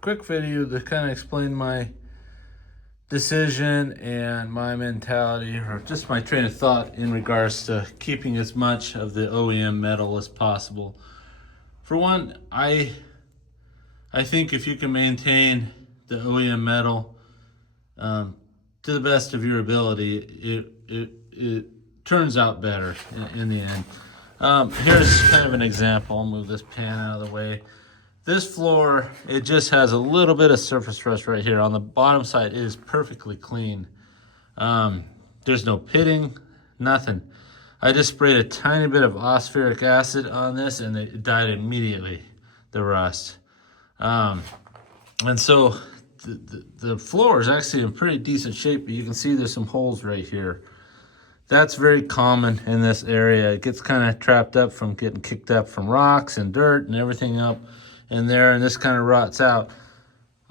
quick video to kind of explain my decision and my mentality, or just my train of thought in regards to keeping as much of the OEM metal as possible. For one, I think if you can maintain the OEM metal to the best of your ability, it turns out better in the end. Here's kind of an example. I'll move this pan out of the way. This floor, it just has a little bit of surface rust right here. On the bottom side, it is perfectly clean. There's no pitting, nothing. I just sprayed a tiny bit of phosphoric acid on this and it died immediately, the rust. And so the floor is actually in pretty decent shape, but you can see there's some holes right here. That's very common in this area. It gets kind of trapped up from getting kicked up from rocks and dirt and everything up in there, and this kind of rots out.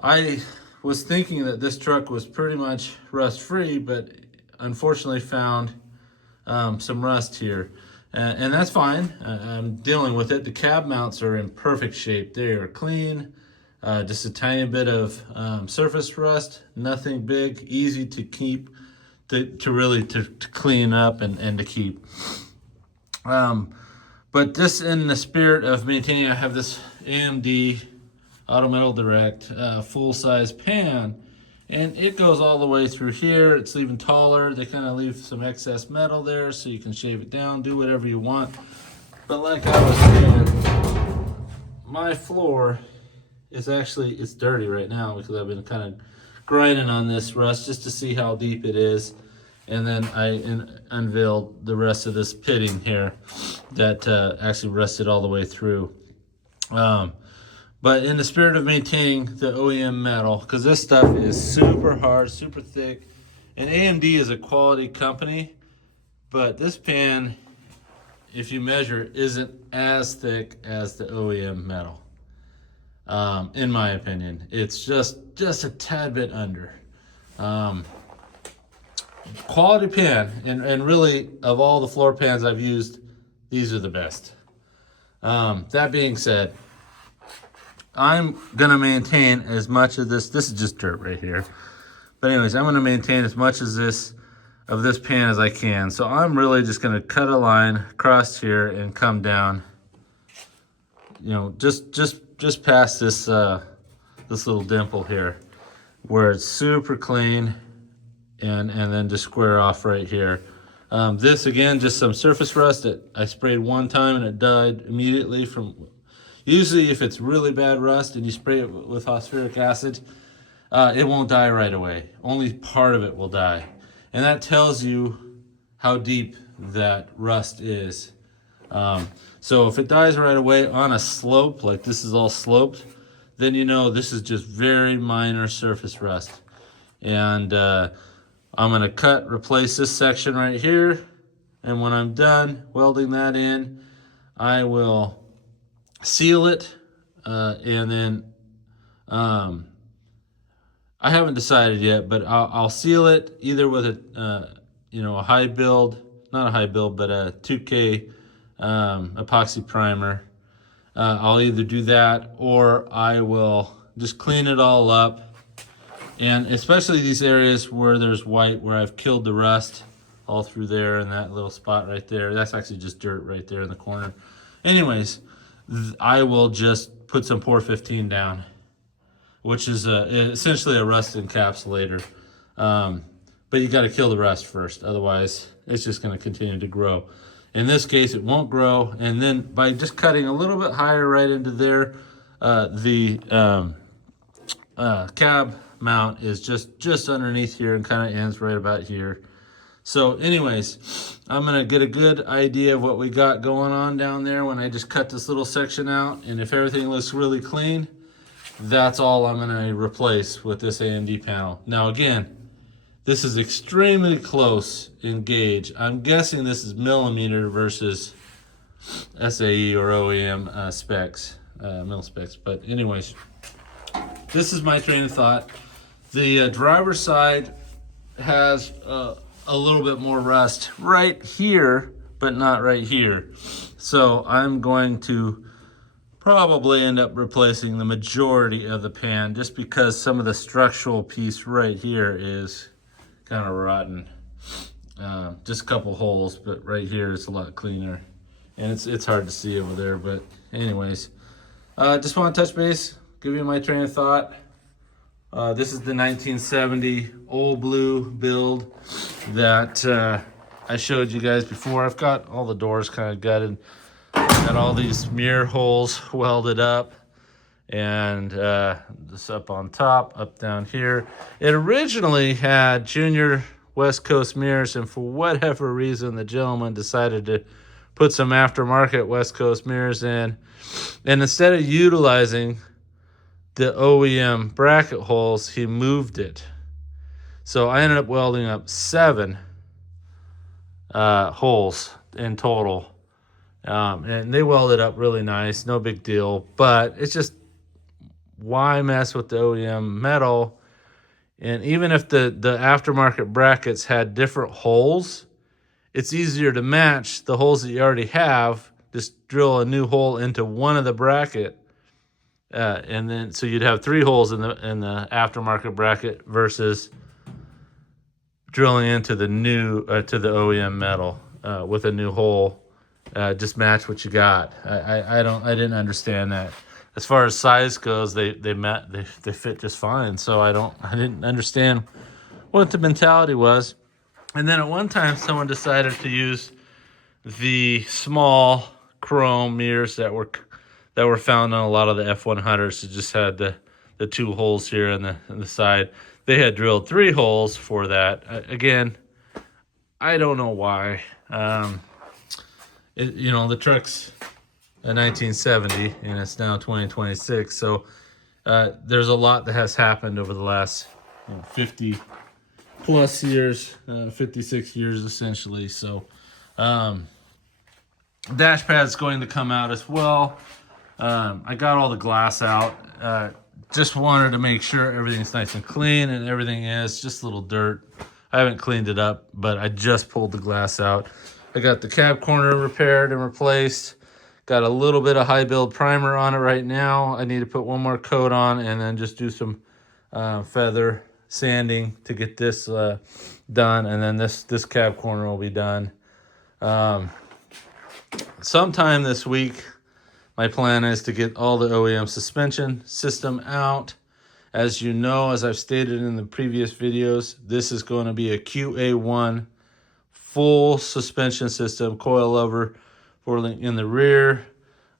I was thinking that this truck was pretty much rust free, but unfortunately found some rust here. And that's fine. I'm dealing with it. The cab mounts are in perfect shape. They are clean. Just a tiny bit of surface rust, nothing big, easy to keep, to clean up and to keep. But just in the spirit of maintaining, I have this AMD Auto Metal Direct full-size pan, and it goes all the way through here. It's even taller. They kind of leave some excess metal there so you can shave it down, do whatever you want. But like I was saying, my floor is it's dirty right now because I've been kind of grinding on this rust just to see how deep it is. And then I unveiled the rest of this pitting here that actually rusted all the way through. But in the spirit of maintaining the OEM metal, because this stuff is super hard, super thick, and AMD is a quality company, but this pan, if you measure, isn't as thick as the OEM metal. In my opinion, it's just a tad bit under. Quality pan, and really of all the floor pans I've used, these are the best. That being said, I'm gonna maintain as much of this. This is just dirt right here, but anyways, I'm gonna maintain as much of this pan as I can. So I'm really just gonna cut a line across here and come down, you know, just past this this little dimple here where it's super clean, and then just square off right here. This again, just some surface rust that I sprayed one time and it died immediately from, usually if it's really bad rust and you spray it with phosphoric acid, it won't die right away. Only part of it will die. And that tells you how deep that rust is. So if it dies right away on a slope, like this is all sloped, then you know this is just very minor surface rust. And I'm gonna replace this section right here. And when I'm done welding that in, I will seal it. And then, I haven't decided yet, but I'll seal it either with a high build, not a high build, but a 2K epoxy primer. I'll either do that or I will just clean it all up. And especially these areas where there's white, where I've killed the rust all through there and that little spot right there. That's actually just dirt right there in the corner. Anyways, I will just put some Pour 15 down, which is essentially a rust encapsulator. But you got to kill the rust first. Otherwise, it's just going to continue to grow. In this case, it won't grow. And then by just cutting a little bit higher right into there, the cab mount is just underneath here and kind of ends right about here. So anyways, I'm gonna get a good idea of what we got going on down there when I just cut this little section out, and if everything looks really clean, that's all I'm gonna replace with this AMD panel. Now again, this is extremely close in gauge. I'm guessing this is millimeter versus SAE or OEM specs, mil specs, but anyways, this is my train of thought. The driver's side has a little bit more rust right here, but not right here. So I'm going to probably end up replacing the majority of the pan just because some of the structural piece right here is kind of rotten. Just a couple holes, but right here it's a lot cleaner. And it's hard to see over there, but anyways. Just want to touch base, give you my train of thought. This is the 1970 old blue build that I showed you guys before. I've got all the doors kind of gutted. Got all these mirror holes welded up, and this up on top, up down here. It originally had junior West Coast mirrors, and for whatever reason, the gentleman decided to put some aftermarket West Coast mirrors in. And instead of utilizing the OEM bracket holes, he moved it. So I ended up welding up 7 holes in total. And they welded up really nice, no big deal. But it's just, why mess with the OEM metal? And even if the aftermarket brackets had different holes, it's easier to match the holes that you already have. Just drill a new hole into one of the bracket, and then so you'd have 3 holes in the aftermarket bracket versus drilling into the new to the OEM metal with a new hole. Just match what you got. I didn't understand that. As far as size goes, they fit just fine. So I didn't understand what the mentality was. And then at one time, someone decided to use the small chrome mirrors that were found on a lot of the F100s. It just had the 2 holes here on the side. They had drilled 3 holes for that. Again, I don't know why. The truck's a 1970 and it's now 2026. So there's a lot that has happened over the last 50 plus years, 56 years essentially. So dash pad's going to come out as well. I got all the glass out. Just wanted to make sure everything's nice and clean, and everything is. Just a little dirt. I haven't cleaned it up, but I just pulled the glass out. I got the cab corner repaired and replaced. Got a little bit of high build primer on it right now. I need to put one more coat on and then just do some feather sanding to get this done, and then this cab corner will be done sometime this week. My plan is to get all the OEM suspension system out. As you know, as I've stated in the previous videos, this is going to be a QA1 full suspension system, coil over in the rear,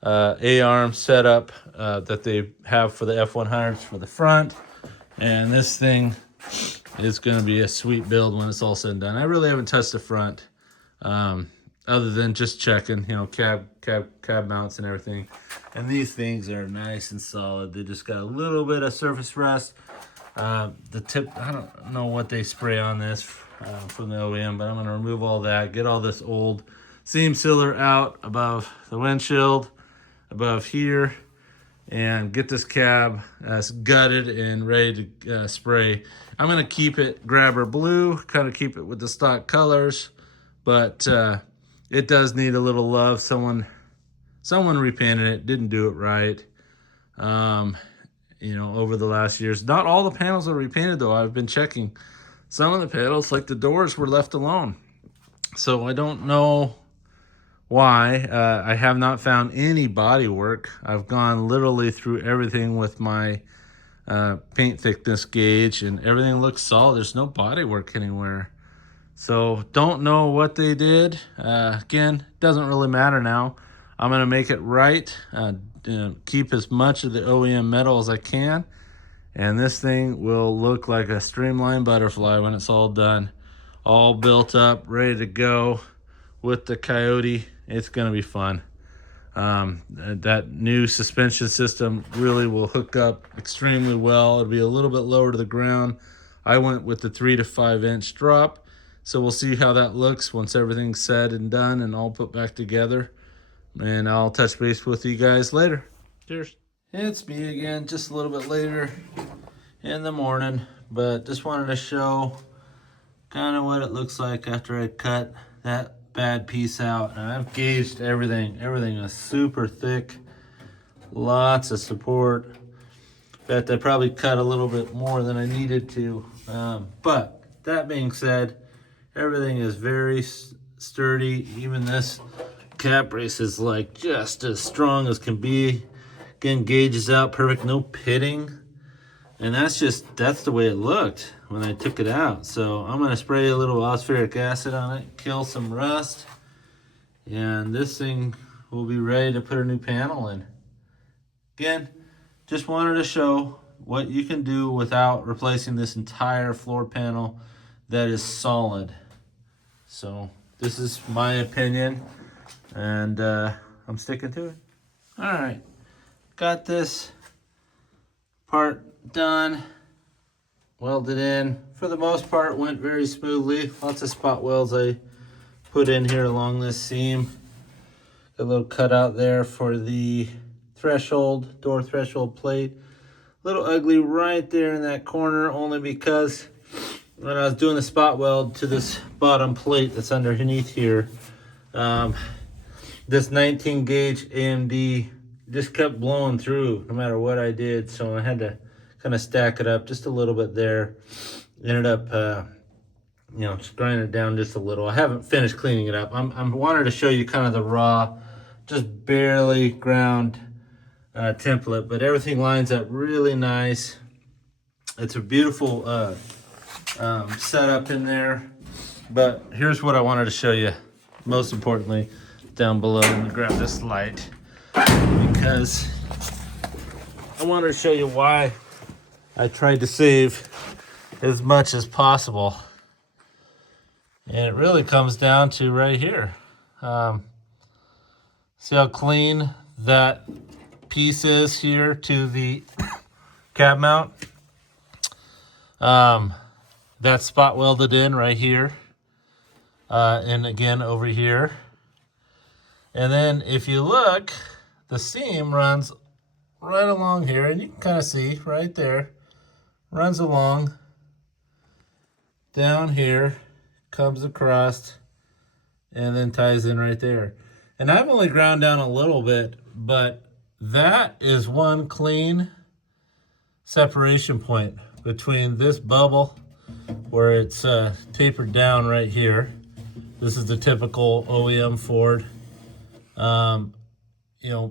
A-arm setup that they have for the F100s for the front. And this thing is going to be a sweet build when it's all said and done. I really haven't touched the front other than just checking, cab mounts and everything. And these things are nice and solid. They just got a little bit of surface rust. The tip, I don't know what they spray on this from the OEM, but I'm going to remove all that, get all this old seam sealer out above the windshield, above here, and get this cab gutted and ready to spray. I'm going to keep it grabber blue, kind of keep it with the stock colors, but it does need a little love. Someone repainted it, didn't do it right. Over the last years. Not all the panels are repainted though. I've been checking. Some of the panels, like the doors, were left alone. So I don't know why. I have not found any body work. I've gone literally through everything with my paint thickness gauge, and everything looks solid. There's no body work anywhere. So don't know what they did. Again, doesn't really matter now. I'm going to make it right. Keep as much of the OEM metal as I can. And this thing will look like a streamlined butterfly when it's all done. All built up, ready to go with the Coyote. It's going to be fun. That new suspension system really will hook up extremely well. It'll be a little bit lower to the ground. I went with the 3 to 5 inch drop. So we'll see how that looks once everything's said and done and all put back together. And I'll touch base with you guys later. Cheers. It's me again, just a little bit later in the morning, but just wanted to show kind of what it looks like after I cut that bad piece out. And I've gauged everything. Everything is super thick. Lots of support. In fact, I probably cut a little bit more than I needed to. But that being said, everything is very sturdy. Even this cap brace is like just as strong as can be. Again, gauges out perfect, no pitting. And that's the way it looked when I took it out. So I'm gonna spray a little phosphoric acid on it, kill some rust. And this thing will be ready to put a new panel in. Again, just wanted to show what you can do without replacing this entire floor panel that is solid. So this is my opinion, and I'm sticking to it. All right, got this part done, welded in. For the most part, went very smoothly. Lots of spot welds I put in here along this seam. A little cutout there for the threshold, door threshold plate. A little ugly right there in that corner, only because when I was doing the spot weld to this bottom plate that's underneath here, this 19 gauge AMD just kept blowing through no matter what I did. So I had to kind of stack it up just a little bit there. Ended up, just grinding it down just a little. I haven't finished cleaning it up. I'm wanted to show you kind of the raw, just barely ground template, but everything lines up really nice. It's a beautiful setup in there. But here's what I wanted to show you. Most importantly, down below, I'm gonna grab this light because I wanted to show you why I tried to save as much as possible. And it really comes down to right here. See how clean that piece is here to the cab mount? That's spot welded in right here. And again over here. And then if you look, the seam runs right along here, and you can kind of see right there, runs along down here, comes across, and then ties in right there. And I've only ground down a little bit, but that is one clean separation point between this bubble where it's tapered down right here. This is the typical OEM Ford,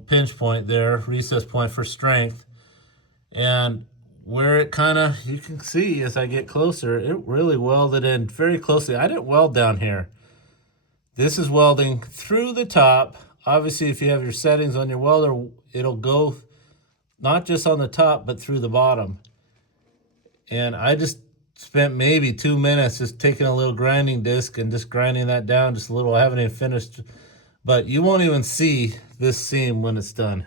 pinch point there, recess point for strength. And where it kind of, you can see as I get closer, it really welded in very closely. I didn't weld down here. This is welding through the top. Obviously, if you have your settings on your welder, it'll go not just on the top, but through the bottom. And I just spent maybe 2 minutes just taking a little grinding disc and just grinding that down just a little. I haven't even finished, but you won't even see this seam when it's done.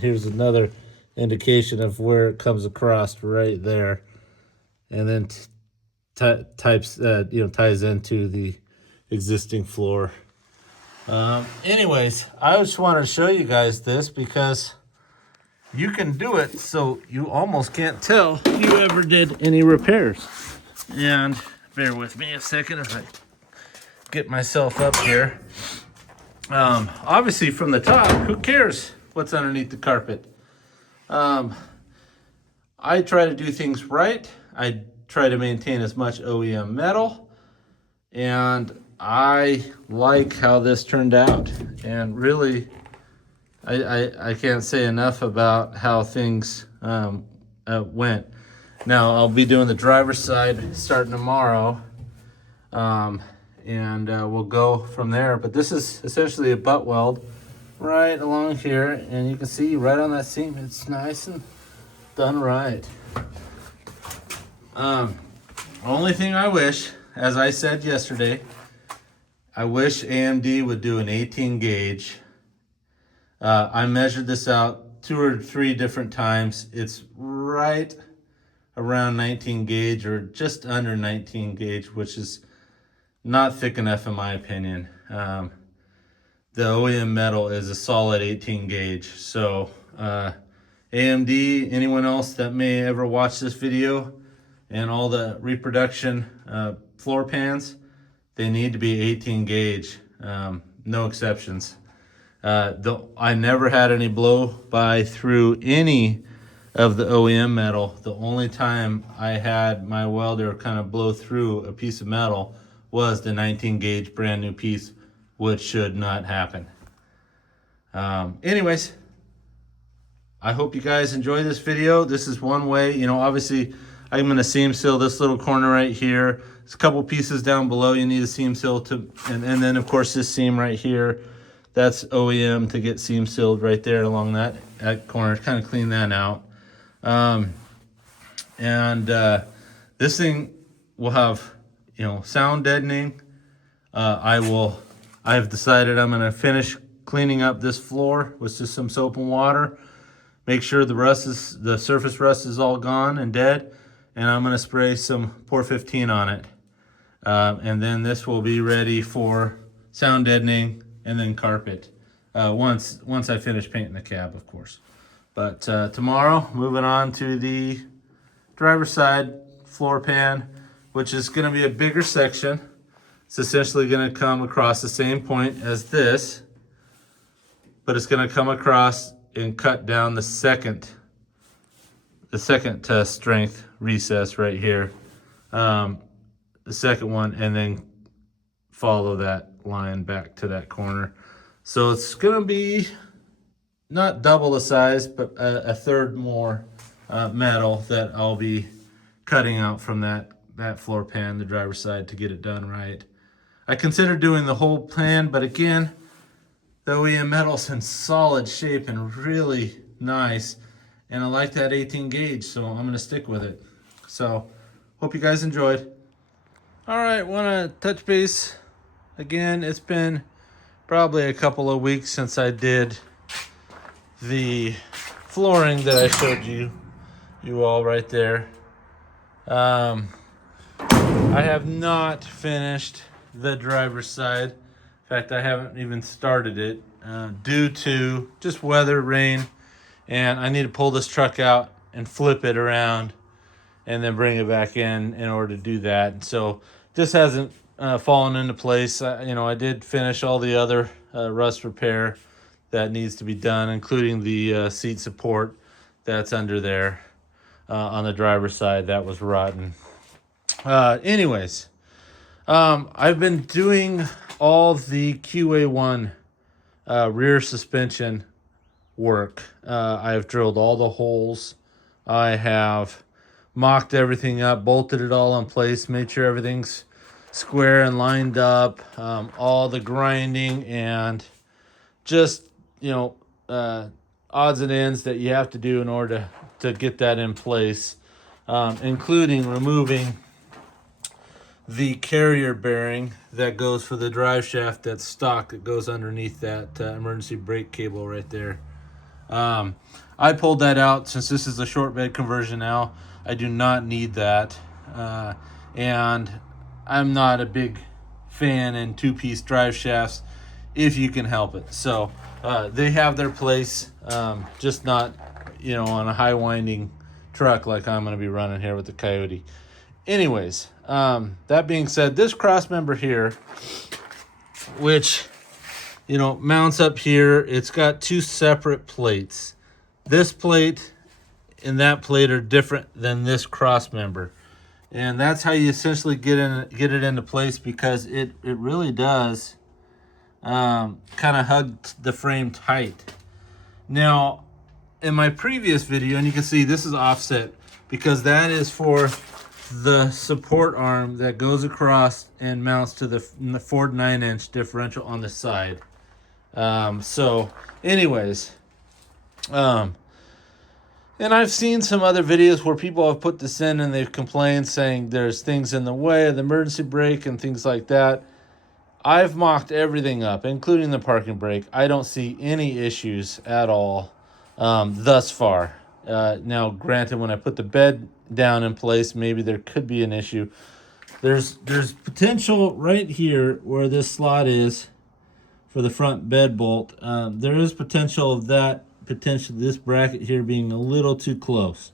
Here's another indication of where it comes across right there. And then ties into the existing floor. Anyways, I just wanted to show you guys this because you can do it so you almost can't tell you ever did any repairs. And bear with me a second as I get myself up here. Obviously from the top, who cares what's underneath the carpet? I try to do things right. I try to maintain as much OEM metal, and I like how this turned out. And really, I can't say enough about how things went. Now I'll be doing the driver's side starting tomorrow, and we'll go from there. But this is essentially a butt weld right along here, and you can see right on that seam, it's nice and done right. Only thing I wish, as I said yesterday, I wish AMD would do an 18 gauge. I measured this out 2 or 3 different times. It's right around 19 gauge or just under 19 gauge, which is not thick enough in my opinion. The OEM metal is a solid 18 gauge. So AMD, anyone else that may ever watch this video, and all the reproduction floor pans, they need to be 18 gauge, no exceptions. I never had any blow by through any of the OEM metal. The only time I had my welder kind of blow through a piece of metal was the 19 gauge brand new piece, which should not happen. Anyways, I hope you guys enjoy this video. This is one way, you know, obviously I'm going to seam seal this little corner right here. There's a couple pieces down below you need a seam seal to, and then of course this seam right here, that's OEM to get seam sealed right there along that corner. Kind of clean that out. This thing will have, you know, sound deadening. I've decided I'm going to finish cleaning up this floor with just some soap and water. Make sure the surface rust is all gone and dead, and I'm going to spray some Pour 15 on it. And then this will be ready for sound deadening and then carpet. Once I finish painting the cab, of course. But tomorrow, moving on to the driver's side floor pan, which is going to be a bigger section. It's essentially going to come across the same point as this, but it's going to come across and cut down the second strength recess right here, the second one, and then follow that line back to that corner. So it's going to be not double the size, but a third more metal that I'll be cutting out from that floor pan, the driver's side, to get it done right. I considered doing the whole pan, but again, the OEM metal's in solid shape and really nice, and I like that 18 gauge, so I'm going to stick with it. So hope you guys enjoyed. All right, want to touch base again. It's been probably a couple of weeks since I did the flooring that I showed you all right there. I have not finished the driver's side. In fact, I haven't even started it due to just weather, rain, and I need to pull this truck out and flip it around and then bring it back in order to do that. And so this hasn't fallen into place. I did finish all the other rust repair that needs to be done, including the seat support that's under there on the driver's side. That was rotten. Anyways, I've been doing all the QA1 rear suspension work. I've drilled all the holes. I have mocked everything up, bolted it all in place, made sure everything's square and lined up, all the grinding and just, odds and ends that you have to do in order to get that in place, including removing the carrier bearing that goes for the drive shaft that's stock that goes underneath that emergency brake cable right there. I pulled that out since this is a short bed conversion now. I do not need that. And I'm not a big fan in two-piece drive shafts if you can help it. So they have their place, just not, on a high winding truck like I'm going to be running here with the Coyote. Anyways, that being said, this cross member here, which, mounts up here, it's got two separate plates. This plate and that plate are different than this cross member. And that's how you essentially get it into place, because it really does kind of hug the frame tight. Now, in my previous video, and you can see this is offset because that is for the support arm that goes across and mounts to the Ford 9-inch differential on the side. So anyways, and I've seen some other videos where people have put this in and they've complained saying there's things in the way of the emergency brake and things like that. I've mocked everything up, including the parking brake. I don't see any issues at all thus far. Now, granted, when I put the bed down in place, maybe there could be an issue. There's potential right here where this slot is for the front bed bolt. There is potential of that, this bracket here being a little too close.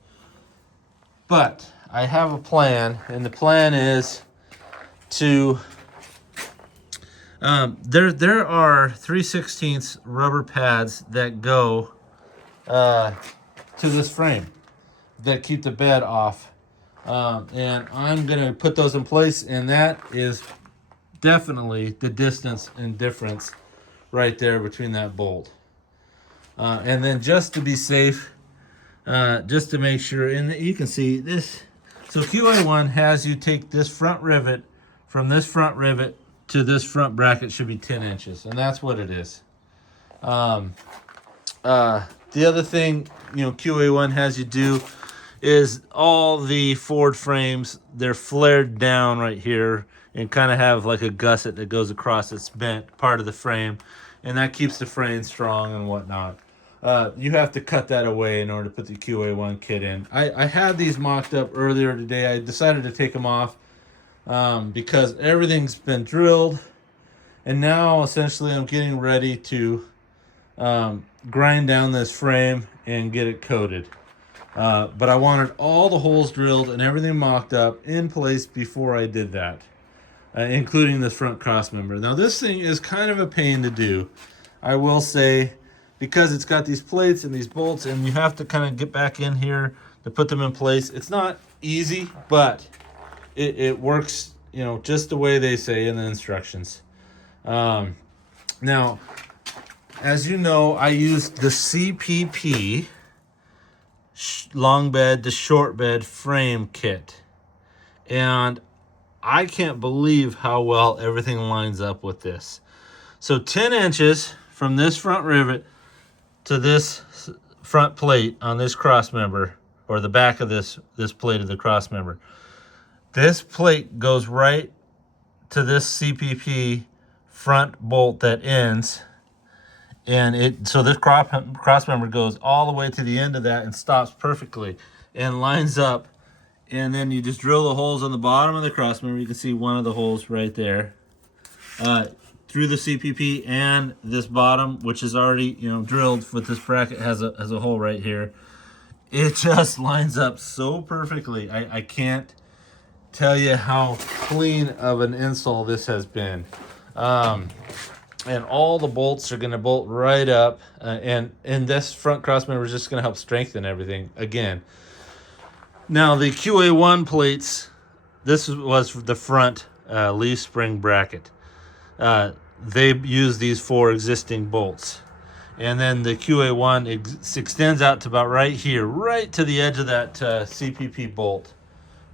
But I have a plan, and the plan is to There are 3/16 rubber pads that go to this frame that keep the bed off. And I'm going to put those in place, and that is definitely the distance and difference right there between that bolt. And then just to be safe, just to make sure, and you can see this. So QA1 has you take this front rivet, from this front rivet to this front bracket should be 10 inches, and that's what it is. The other thing, QA1 has you do is all the Ford frames, they're flared down right here and kind of have like a gusset that goes across its bent part of the frame, and that keeps the frame strong and whatnot. You have to cut that away in order to put the QA1 kit in. I had these mocked up earlier today. I decided to take them off because everything's been drilled, and now essentially I'm getting ready to grind down this frame and get it coated. But I wanted all the holes drilled and everything mocked up in place before I did that, including this front cross member. Now this thing is kind of a pain to do, I will say, because it's got these plates and these bolts, and you have to kind of get back in here to put them in place. It's not easy, but it works, just the way they say in the instructions. Now, as you know, I used the CPP long bed to short bed frame kit, and I can't believe how well everything lines up with this. So 10 inches from this front rivet to this front plate on this cross member, or the back of this plate of the cross member. This plate goes right to this CPP front bolt that ends, and so this cross member goes all the way to the end of that and stops perfectly and lines up. And then you just drill the holes on the bottom of the cross member. You can see one of the holes right there. Through the CPP, and this bottom, which is already drilled with this bracket, has a hole right here. It just lines up so perfectly. I can't tell you how clean of an install this has been. And all the bolts are going to bolt right up, and this front cross member is just going to help strengthen everything again. Now the QA1 plates, this was the front leaf spring bracket. They use these 4 existing bolts, and then the QA1 extends out to about right here, right to the edge of that CPP bolt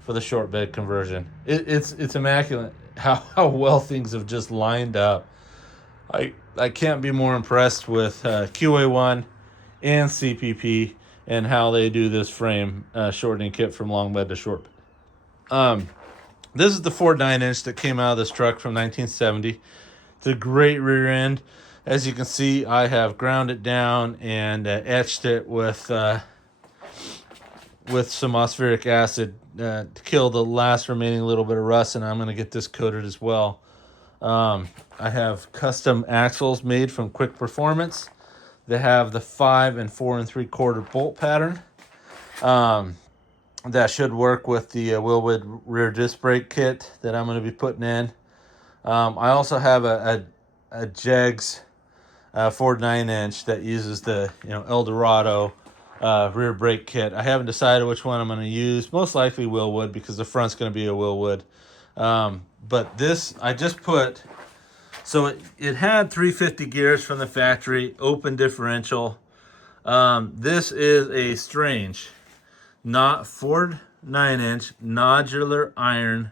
for the short bed conversion. It's immaculate how well things have just lined up. I can't be more impressed with QA1 and CPP and how they do this frame shortening kit from long bed to short bed. This is the Ford 9-inch that came out of this truck from 1970. It's a great rear end. As you can see, I have ground it down and etched it with some phosphoric acid to kill the last remaining little bit of rust, and I'm going to get this coated as well. I have custom axles made from Quick Performance. They have the 5 and 4 3/4 bolt pattern. That should work with the Wilwood rear disc brake kit that I'm going to be putting in. I also have a Jegs Ford 9-inch that uses the Eldorado rear brake kit. I haven't decided which one I'm going to use. Most likely Wilwood, because the front's going to be a Wilwood. But this I just put. So it had 350 gears from the factory, open differential. This is a Strange, not Ford 9-inch nodular iron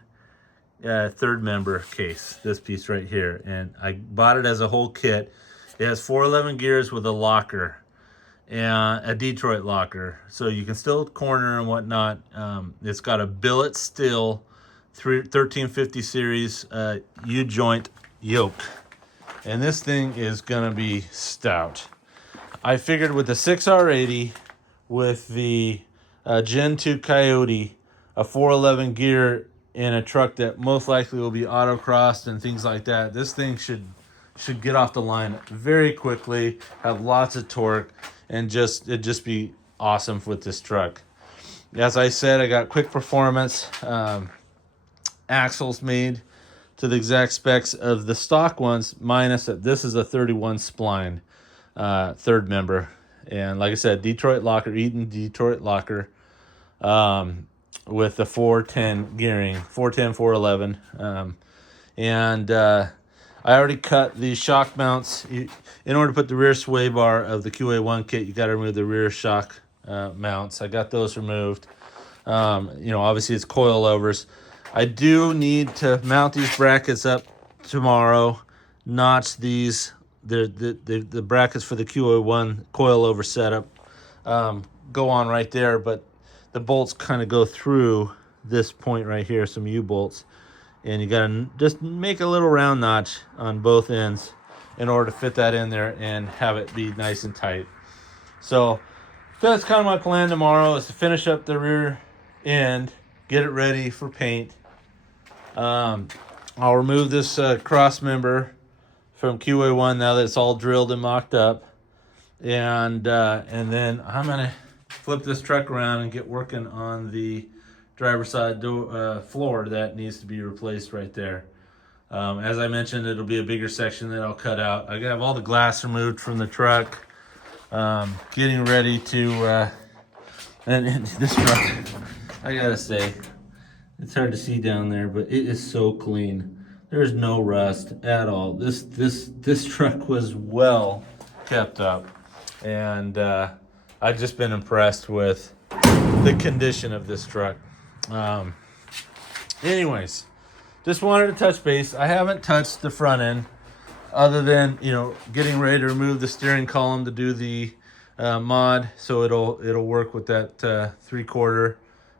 third member case, this piece right here, and I bought it as a whole kit. It has 411 gears with a locker, and a Detroit locker, so you can still corner and whatnot. It's got a billet steel 1350 series U-joint yoke, and this thing is gonna be stout. I figured with the 6R80, with the Gen 2 Coyote, a 411 gear in a truck that most likely will be autocrossed and things like that, this thing should get off the line very quickly, have lots of torque, and it'd just be awesome with this truck. As I said, I got Quick Performance axles made to the exact specs of the stock ones, minus that this is a 31 spline third member. And like I said, Detroit locker, Eaton Detroit locker, with the 410 gearing, 410, 411. I already cut the shock mounts. In order to put the rear sway bar of the QA1 kit, you got to remove the rear shock mounts. I got those removed. Obviously it's coilovers. I do need to mount these brackets up tomorrow. Notch these. The brackets for the QA1 coilover setup go on right there, but the bolts kind of go through this point right here, some U-bolts. And you got to just make a little round notch on both ends in order to fit that in there and have it be nice and tight. So that's kind of my plan tomorrow, is to finish up the rear end, get it ready for paint. I'll remove this cross member from QA1 now that it's all drilled and mocked up. And then I'm going to flip this truck around and get working on the driver's side floor that needs to be replaced right there. As I mentioned, it'll be a bigger section that I'll cut out. I have all the glass removed from the truck. Getting ready to, and this truck, I gotta say, it's hard to see down there, but it is so clean. There's no rust at all. This truck was well kept up, and I've just been impressed with the condition of this truck. Anyways, just wanted to touch base. I haven't touched the front end, other than getting ready to remove the steering column to do the mod, so it'll work with that 3/4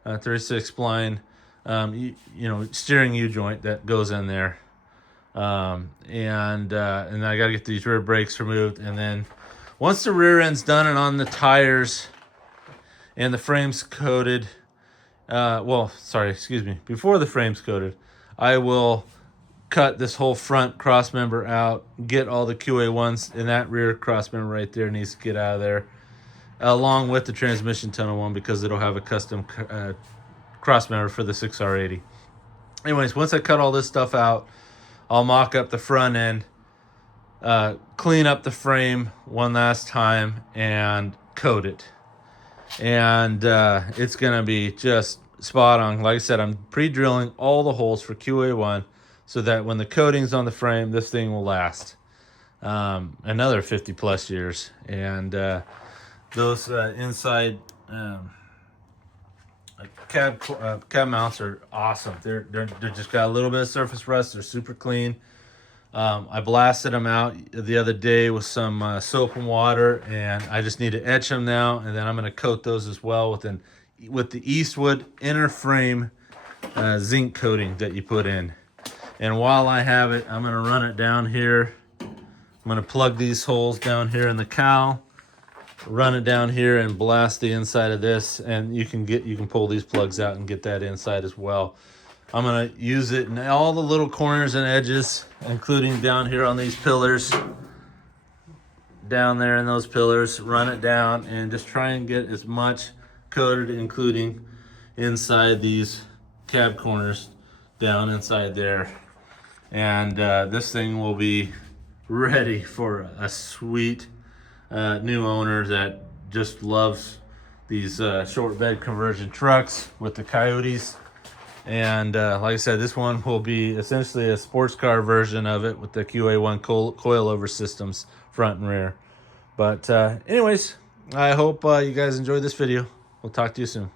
36 spline steering U-joint that goes in there. And I got to get these rear brakes removed, and then once the rear end's done and on the tires and the frame's coated, before the frame's coated, I will cut this whole front cross member out, get all the QA1s, and that rear cross member right there needs to get out of there, along with the transmission tunnel one, because it'll have a custom cross member for the 6R80. Anyways, once I cut all this stuff out, I'll mock up the front end, clean up the frame one last time, and coat it. And it's gonna be just spot on. Like I said, I'm pre-drilling all the holes for QA1 so that when the coating's on the frame, this thing will last another 50 plus years. And those inside cab mounts are awesome. They're just got a little bit of surface rust. They're super clean. I blasted them out the other day with some soap and water, and I just need to etch them now, and then I'm going to coat those as well with the Eastwood inner frame zinc coating that you put in. And while I have it, I'm going to run it down here. I'm going to plug these holes down here in the cowl, run it down here, and blast the inside of this, and you can pull these plugs out and get that inside as well. I'm going to use it in all the little corners and edges, including down here on these pillars, down there in those pillars. Run it down and just try and get as much coated, including inside these cab corners, down inside there. And this thing will be ready for a sweet new owner that just loves these short bed conversion trucks with the Coyotes. And like I said, this one will be essentially a sports car version of it with the QA1 coilover systems front and rear. But anyways, I hope you guys enjoyed this video. We'll talk to you soon.